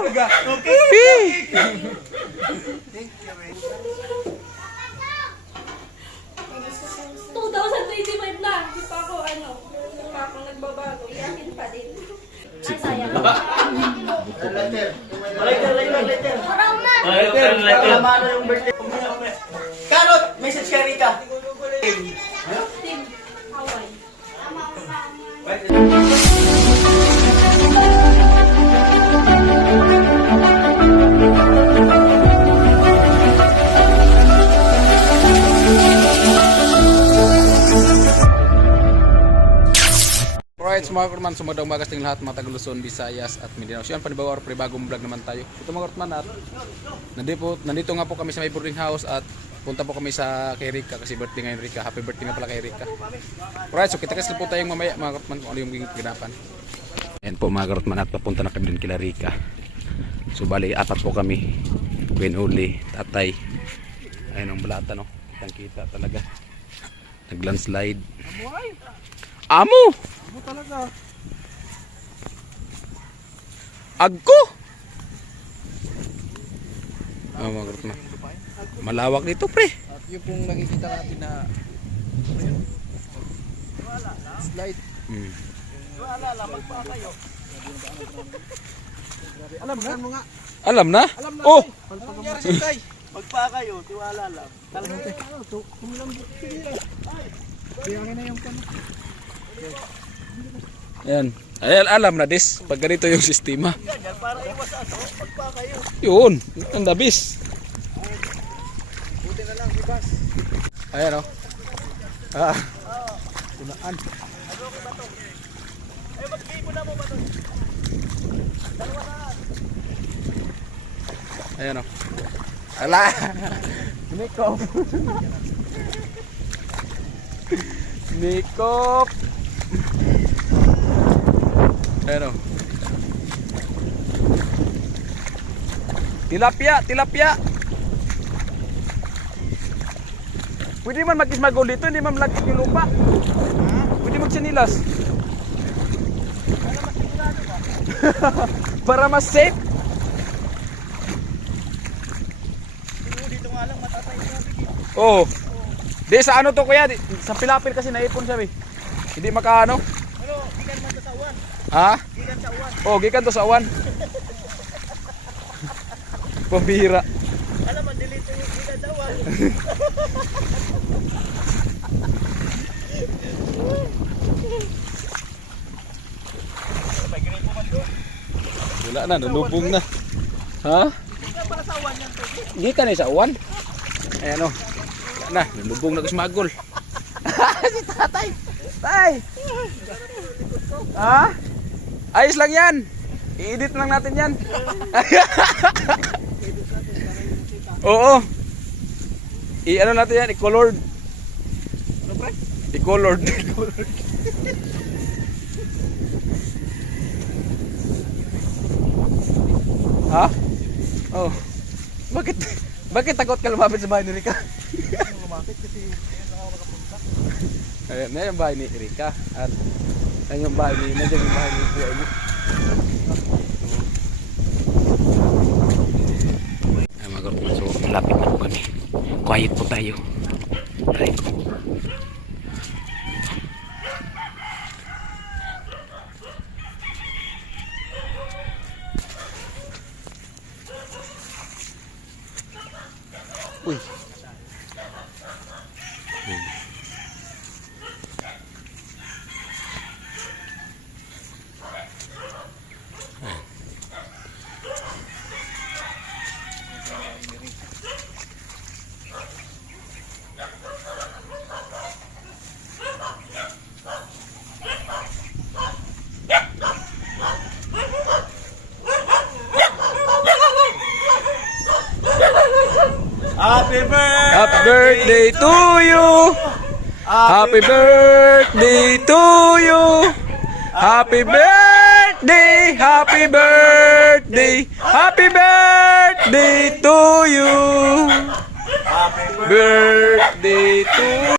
Pi! Thank you, man. 2025 na. Hindi pa ako nagbabago. Iyakin pa din. Ay, sayang. Letter. Karot, message kay Rika. Team Hawaii. Alright, so mga kurman, sumadang bagas ng lahat, mga taga Luzon, Visayas at Mindanao. So yan, panibawar, bagong vlog naman tayo. Ito mga kurman, at nandito nga po kami sa may boarding house at punta po kami sa kay Rika kasi birthday ngayon Rika. Happy birthday nga pala kay Rika. Alright, so kita-kasi po tayong mamaya mga kurman kung ano yung ginapan. Ayan po mga kurman, at papunta na kami din kila Rika. So bali, apat po kami. Queen Uli, Tatay. Ayun ang balata, no? Kitang-kita talaga. Nag-landslide. Amo! Ano talaga? Agko! Oh, mga kurman. Malawak dito, pre. At yung pong nakikita natin na slide. Wala lang, magpa kayo. Alam nga. Alam na? Alam na. Oh! Magpa kayo, tiwala lang. Talaga ito, kumilambot. Kaya na yung kano. Ayan. Ayan, alam na this. Pag ganito yung sistema. Ganyan, para iwas magpa kayo. Yun. Ang dabis. Buti na lang, ibas. Ayan, oh. Ah. Tunaan. Ano ko ba ito? Ay, mag-game mo na mo ba ito? Dalawa na. Ayan, oh. Ala! Nikop. Nikop! Ayan, oh. Tilapia! Pwede man mag-ismagol dito, hindi man malagkit yung lupa. Pwede magsinilas. Para mas safe. Dito nga lang, matatay na. Oo. Di sa ano to kuya, sa pilapil kasi naipon siya eh. Hindi makaano. Ano, gikan man to sa uwan. Ha? Gikan sa uwan. Oh, gikan to sa awan. Pambira. Alam mo, delete yung gikan sa uwan. May gripo man doon. Wala na, nalubong na. Ha? Gikan pala sa uwan yan to. Gikan eh sa awan. Ayan oh. Wala na, nalubong na kusmagol. Si tatay. Tay. Ha? Ayos lang yan. I-edit lang natin yan. Oo. I-ano natin yan, i-colored. Ano pre? I-colored. Ha? Oh. Bakit takot ka lumapit sa bahay ni Rika? Lumapit kasi ayun ako makapunta. Ayan na yung bahay ni Rika. At ayun yung bahay ni, nandiyan yung bahay ni Kuya Emo. Ay mga kapatid, so malapit na po kami. Quiet po tayo. Right. Uy. Happy birthday! Happy birthday to you! Happy birthday to you! Happy birthday! Happy birthday! Happy birthday to you! Happy Birthday to you!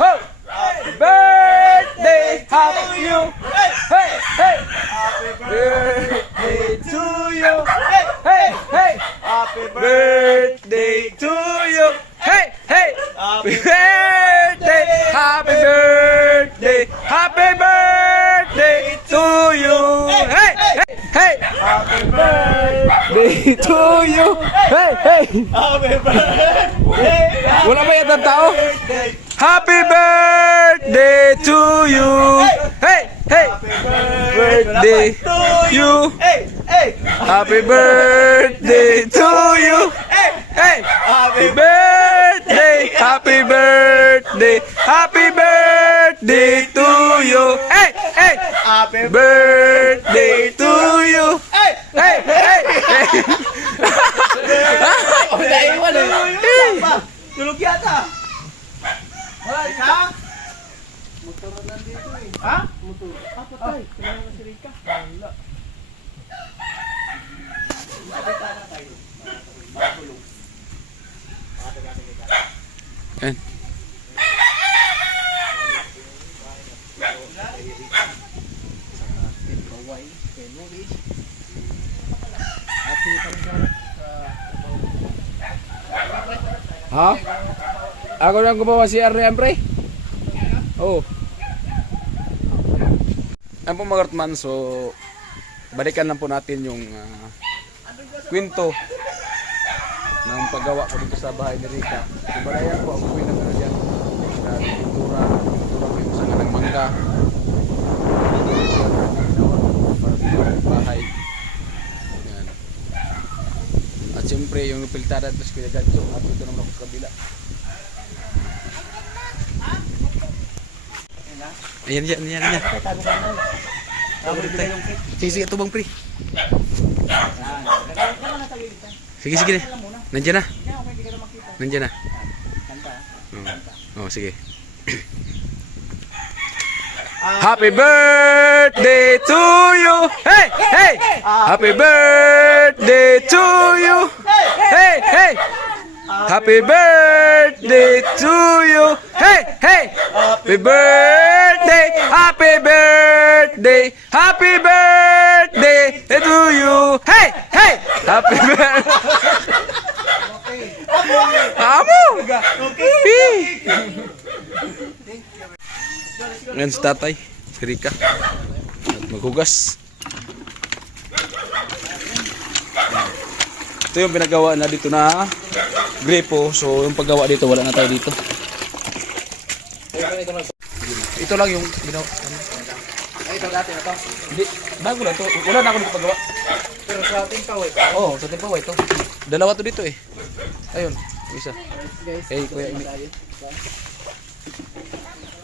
Ho! Happy birthday! Happy you! Hey! Hey! Happy Birthday to you! Hey! birthday to you. Hey, hey. Happy birthday. Happy birthday. Happy birthday to you. Hey, hey, hey. Happy birthday To you. Hey, hey. Happy birthday. Wala ba yung tao? Happy birthday to you. Hey, hey. Birthday to you. Hey, hey. Happy birthday to you. Hey, Hey. happy Birthday. Happy birthday. Happy birthday to you. Hey, hey. happy Birthday to you. Hey, Hey, hey, hey. naiwan eh. Tulog yata. Wala ka? Motor nandito eh. Ha? Motor. Ah, patay. Kailangan na si Rika. Wala. Yan. Ha? Ako lang gumawa si Arian, pre. Oh. Ayan po mga Kartman, so balikan lang po natin yung kwento ng paggawa ko dito sa bahay ni Rika. So balayan po, ako po yung nagano dyan. Pintura ko yung sanga ng mangga. Para dito yung bahay. Yan. At siyempre yung piltada at Kuya Gadso at ito naman ako sa kabila. Ayan yan, ayan yan. Sige, sige, ito bang pre. Sige, sige. Nandiyan na. Nandiyan na. Oh, sige. Happy birthday to you. Hey, hey. Happy birthday to you. Hey, hey. Happy birthday to you. Hey, hey. Happy birthday. Happy birthday. Happy birthday to you. Hey, hey. Happy birthday. Amo. Okay. Ngayon si tatay, si Rika. At maghugas. Ito yung pinagawa na dito na gripo. So yung paggawa dito, wala na tayo dito. Ito lang yung ginawa. Ay, ito dati na to. Hindi, bago na to. Wala na ako dito paggawa. Pero sa ating kaway. Oo, sa timpawa ito. Dalawa to dito eh. Ayun, isa. Guys, Hey, Kuya Imi.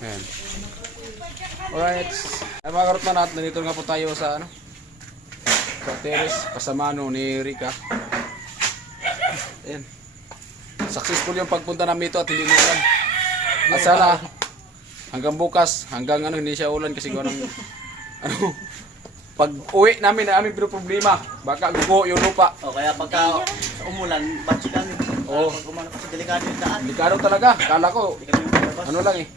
Ayan. Alright. Ay mga Kartman, at nandito nga po tayo sa ano? Sa terrace, kasamano ni Rika. Ayan. Successful yung pagpunta namin ito at hindi ulan. At sana hanggang bukas, hanggang ano hindi siya ulan kasi gano'ng ano, pag uwi namin na aming problema, baka gugo yung lupa. O kaya pagka umulan, batsikan. Oo. Pag umulan kasi delikado yung daan. Delikado talaga. Kala ko, Hindi kami makalabas. ano lang eh.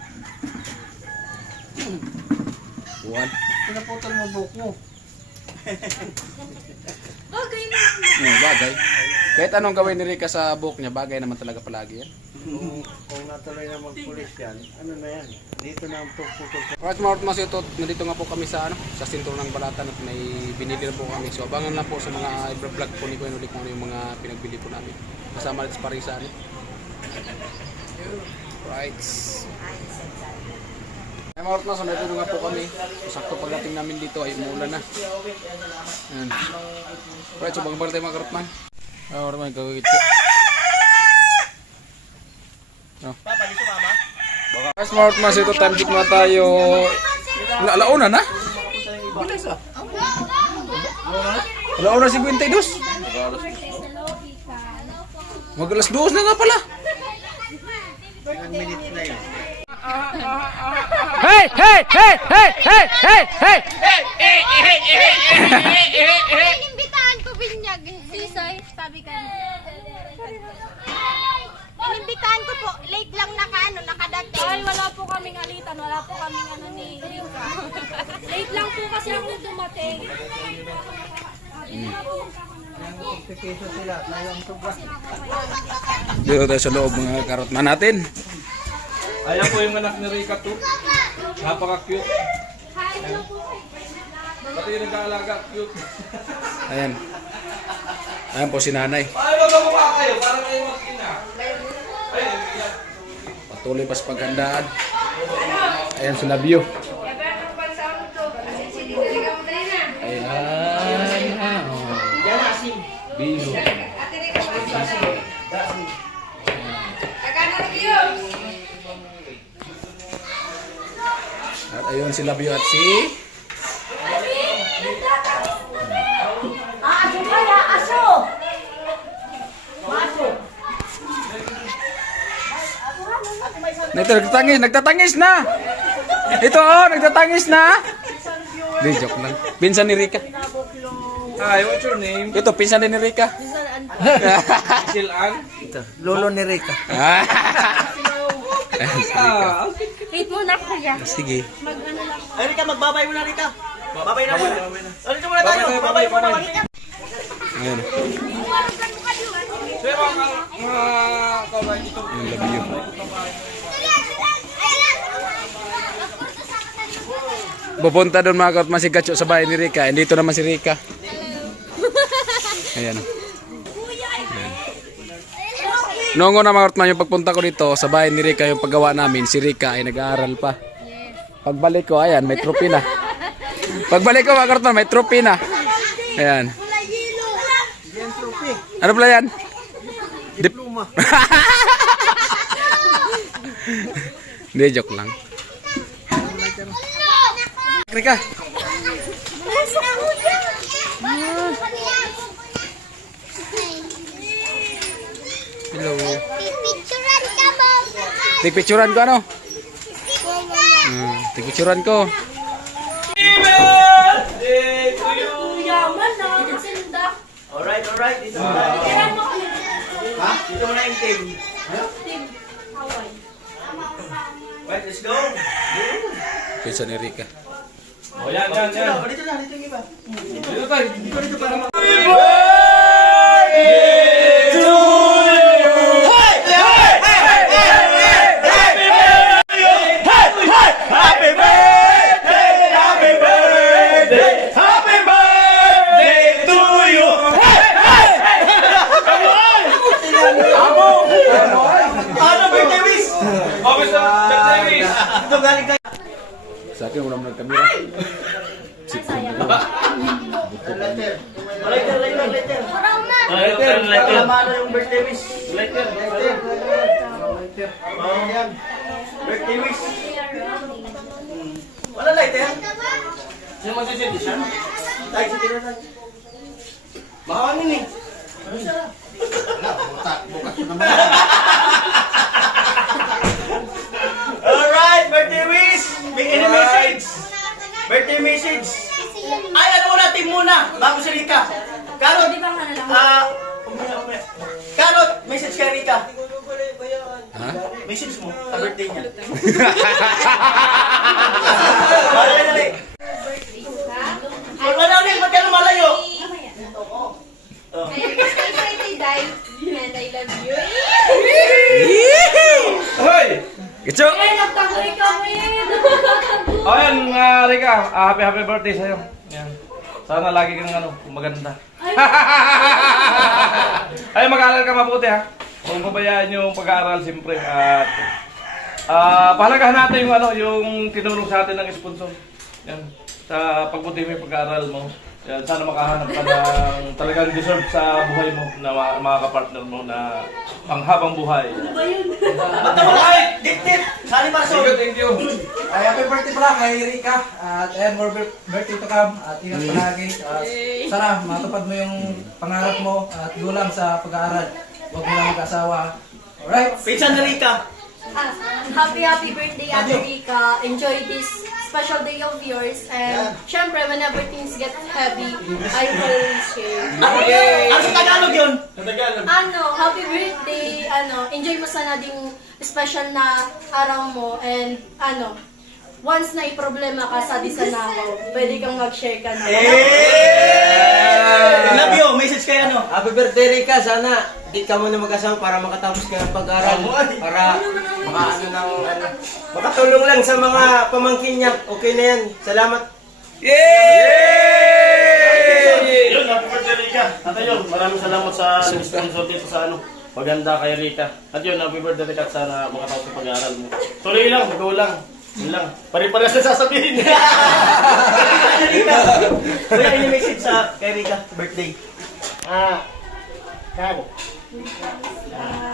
Buwan. Pinaputol mo buhok mo. Bagay na. Bagay. Kahit anong gawin ni Rika sa buhok niya, bagay naman talaga palagi yan. Kung natuloy na magpulis yan, ano na yan? Dito na ang puputol. Alright mga Kartman, ito, nandito nga po kami sa ano, sa sentro ng Balatan at may binili na po kami. So abangan na po sa mga i-vlog po ni Kuya Nulik kung ano yung mga pinagbili po namin. Kasama rin pa rin sa ano. Right. Ay mga Kartman, so nandito nga po kami. Sakto pagdating namin dito ay umulan na. Ayan. Right, so bang tayo mga Kartman. Ay mga Kartman, gagawin ko. Papa, dito mama? Guys, mga Kartman, so ito time check na tayo. Alauna na? Bilis ah. Alauna 52. Mag alas 2 na nga pala. 1 minute na yun. Hey, hey, hey, hey, hey, hey, hey. Inimbitahan ko binyag. Sisoy, sabi ka. Inimbitahan ko po. Late lang nakadating. Ay, wala po kaming alitan. Wala po kaming ano ni Rika. Late lang po kasi ako dumating. Keso sila. Tayong tuba. Dito tayo sa loob mga karotman natin. Ayan po yung anak ni Rika to. Napaka-cute. Pati yung nag-aalaga, cute. Ayan. Ayan po si nanay. Ay, magkamukha kayo, parang kayo mag-ina. Patuloy pa sa paghandaan. Ayan si Labio. Ayan. Biho. At ayun si Labio at si nagtatangis na. Ito oh, nagtatangis na. Di joke lang. Pinsan ni Rika. Hi, what's your name? Ito pinsan din ni Rika. Silan? Ito, lolo ni Rika. Wait muna kuya. Sige. Ay, Rika, magbabay muna, Rika. Babay na muna. Dito muna tayo. Babay muna, Rika. Ayan. Sir, mga kawain dito. Yung Labio. Pupunta doon mga kautman si Gacho sa bahay ni Rika. Dito naman si Rika. Ayan. Noong una mga kautman yung pagpunta ko dito sa bahay ni Rika, yung paggawa namin, si Rika ay nag-aaral pa. Pagbalik ko, ayan, may trophy na. Pagbalik ko mga kautman, may trophy na. Ayan. Ano pala yan? Diploma. Hindi, joke lang. Rika. Hello. Picturean ka mo. Tigpicturan ko ano? Tigpicturan ko. Yaman na, kasinda. Alright, alright. Dito muna. Ha? Dito muna yung team. Team Hawaii. Right, let's go. Pinsan ni Rika. O yan, yan, yan. Dito na, dito yung iba. Dito tayo. Dito para ma... Sa akin, wala mo nagkamera. Later, later. Later. Mano yung birthday wish. Later. Oh, yan. Birthday wish. Wala lighter. Sino magsisit siya? Tayo sa tira na. Mahangin eh. Alright, birthday wish. Bigyan ng message. Birthday message. Ay, ano muna, team muna. Bago si Rika. Karot. Di ba nga na lang? Umaya. Karot, message kay Rika. Ha? Message mo, sa birthday niya. Dali. Wala na ulit, ba't ka lumalayo? Stay pretty, guys. And I love you. Hoy! Gacho! Eh, nagtangoy kami. O yan, Rika. Happy birthday sa'yo. Yan. Sana lagi kang maganda. Ay, mag-aaral ka mabuti ha. Huwag pabayaan yung pag-aaral siyempre. At pahalagahan natin yung tinulong sa atin ng sponsor. Yan. Sa pagbuti mo yung pag-aaral mo. Yan, sana makahanap ka ng talagang deserve sa buhay mo na mga kapartner mo na panghabang buhay. Ba't naman ay? Dit! Sali para sa Thank you. Ay, happy birthday pala kay Rika. At ayan, more birthday to come. At ingat palagi. Sana matupad mo yung pangarap mo at gulang sa pag-aaral. Huwag mo lang mag-asawa. Alright? Pinsan na Rika. Happy birthday, Ate Rika. Enjoy this special day of yours. And syempre, whenever things get heavy, I will share. Ano sa Tagalog yun? Happy birthday. Enjoy mo sana ding special na araw mo. And once na problema ka sa Disanawa, pwede kang mag-share ka na. Love you, message kay ano? Happy birthday, Rika. Sana di ka muna mag-asawa para makatapos ka ng pag-aral. Para makatulong lang sa mga pamangkin niya. Okay na yan. Salamat. Yun, happy birthday Rika. At yun, maraming salamat sa sponsor dito sa ano. Maganda kay Rika. At yun, happy birthday Rika at sana makatapos sa pag-aaral mo. Tuloy lang, go lang. Yun lang. Pare-parehas na sasabihin. Kuya, ini message sa kay Rika, birthday. Kan?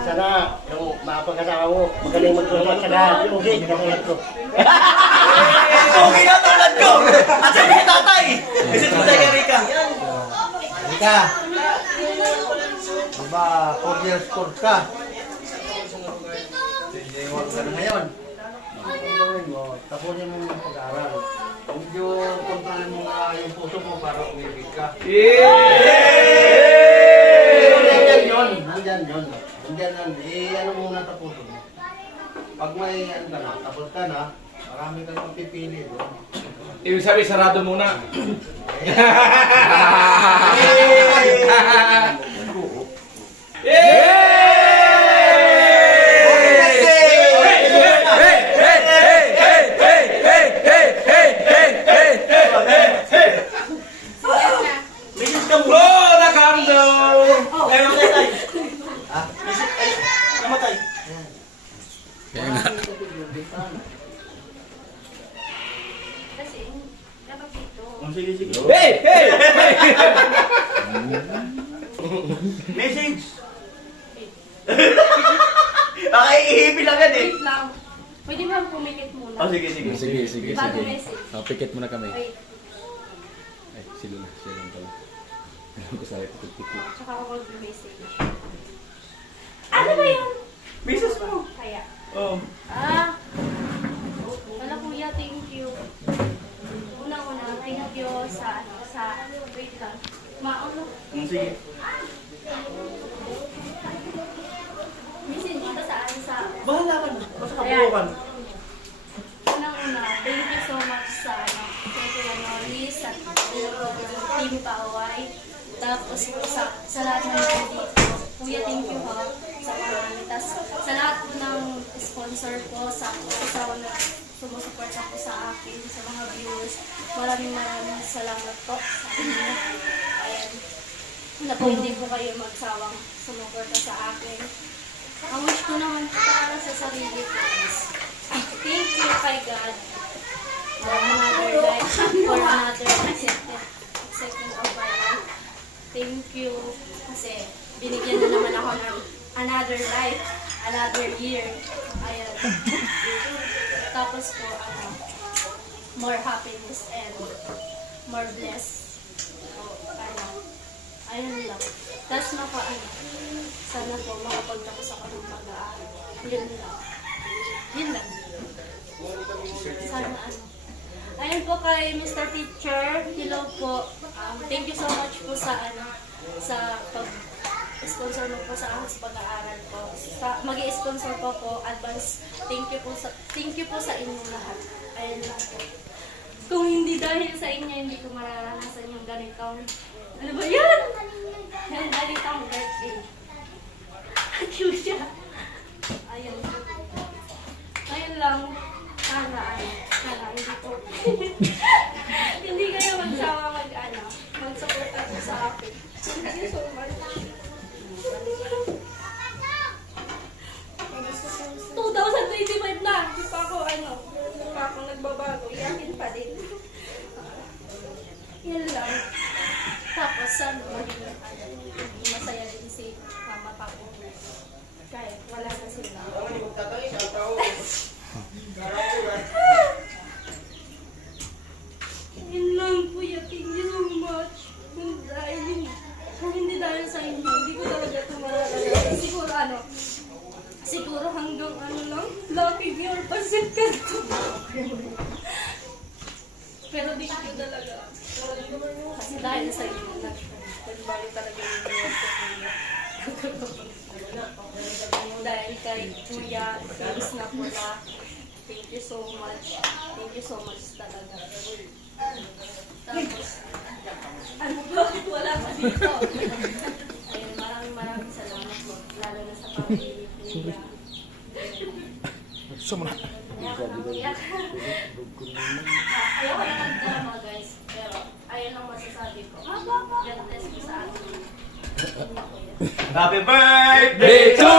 Sana yung mga pagkasama mo, magaling magtulungan sa lahat. Okay, katulad ko. Okay na tulad ko! At sabi ni tatay! Message mo tayo kay Rika. Rika. Aba, 4 years course ka. Ngayon. Ang gawin mo, tapunin mo yung pag-aaral. Medyo kontrolin mo nga yung puso mo para umibig ka. Nandyan yun. Ano muna tapusin mo. Pag may ano ka na, tapos ka na, marami kang mapipili doon. Ibig sabihin, sarado muna. Message ka mo. Oh, nakando! Ay, mamatay tayo. Ay, namatay. Kaya nga. Kasi, dapat dito. Sige, sige. Hey! Hey! Message! Ihipi lang yan eh. Wait lang. Pwede mo pumikit muna. Oh, sige, sige. Sige. Bago message. Pikit muna kami. Wait. Ay, sila lang pala. Alam ko sa ito, pikit. Tsaka ako mag-message. Ano ba yun? Message mo. Kaya. Oh. Wala kuya, thank you. Una-una, thank you sa, wait lang. Maano? Sige. Message dito saan sa, Bahala ka na. Basta Ayan. kapurukan. unang-una, thank you so much sa, kay Kuya Norris, sa Team Paaway. Tapos sa lahat ng mga dito, Kuya, thank you ha, sa marami. Tapos sa lahat po ng sponsor ko, sa na sumusuporta po sa akin, sa mga viewers, maraming salamat po sa inyo. Ayan. Na po hindi po kayo magsawang sumuporta sa akin. Ang wish ko naman para sa sarili ko is, thank you kay God for another life, for another second of my life. Thank you kasi binigyan na naman ako ng another life, another year. Ayan. Tapos po, more happiness and more bless. Ayun lang. Tapos sana po makapagtapos ako ng pag-aaral. Yun lang. Yun lang. Sana Ayun po kay Mr. Teacher. Hello po. Thank you so much po sa sa pag-sponsor mo po sa akin sa pag-aaral ko. Mag-i-sponsor po advance. Thank you po sa inyong lahat. Ayun lang po. Kung hindi dahil sa inyo, hindi ko mararanasan yung ganitong ano ba yan? Yung ganitong birthday. Cute siya. Ayun. Ayun lang. Sana hindi po. Hindi kayo magsawa mag-suporta po sa akin. Thank you so much. 2025 na. Hindi pa ako nagbabago. Iyakin pa din. Yan lang. Tapos sana maging masaya din si mama pa ko. Kahit wala na sila. Yun lang kuya, thank you so much. Kung hindi dahil sa inyo, hindi ko talaga ito mararanasan. Siguro hanggang lang, lucky year pa ka to. Pero di ko talaga. Kasi dahil sa inyo, nagbalik talaga yung dahil kay Kuya, thanks na po na. Thank you you so much. Thank you so much talaga. Tapos, ano ba? Wala pa dito. Ayun, maraming salamat po. Lalo na sa pamilya. Sumuna. Ayoko na magdrama guys. Pero, ayun ang masasabi ko. God bless po sa akin. Happy birthday to